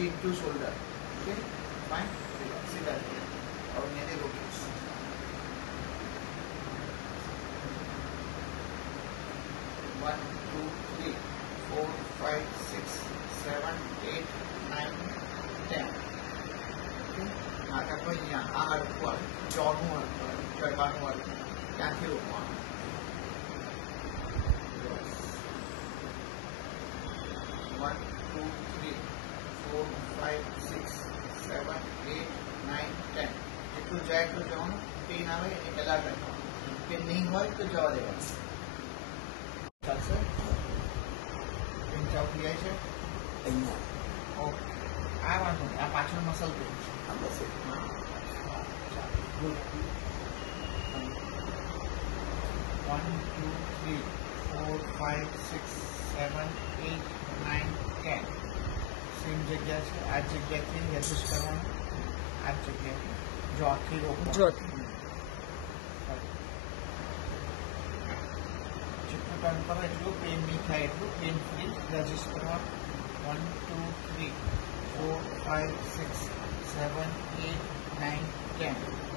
chin to shoulder. Okay, fine. See that here. और मेरे rotate. 1, 2, 3, 4, 5, 6, 7, 8, 9, 10. Okay. માથા પર અહીંયા આ હાથ પર જવાનું હાથ પર ગરબાનું હાથ ત્યાંથી રોકવાનું. 1, 2, 3, 4, 5, 6, 7, 8, 9, 10. જેટલું જાય એટલું જવાનું. પેન આવે એ પહેલા કરવાનું. પેન નહીં હોય તો જવા દેવાનું. ચાલશે? પેન ચાલુ થઈ જાય છે અહીંયા ઓકે. આ વાંધો નહીં. આ પાછળ મસલ પેન છે. આ મસલ. ગુડ. 1, 2, 3, 4, 5, 6, 7, 8, 9, 10. સેમ જગ્યા છે. આ જગ્યાથી એડજસ્ટ કરવાનું. આ જગ્યાથી જો આખી રોકવાનું. જેટલું ટર્ન કરો એટલું પેન નહીં થાય એટલું પેન ફ્રી એડજસ્ટ કરવાનું. 1, 2, 3, 4, 5, 6, 7, 8, 9, 10.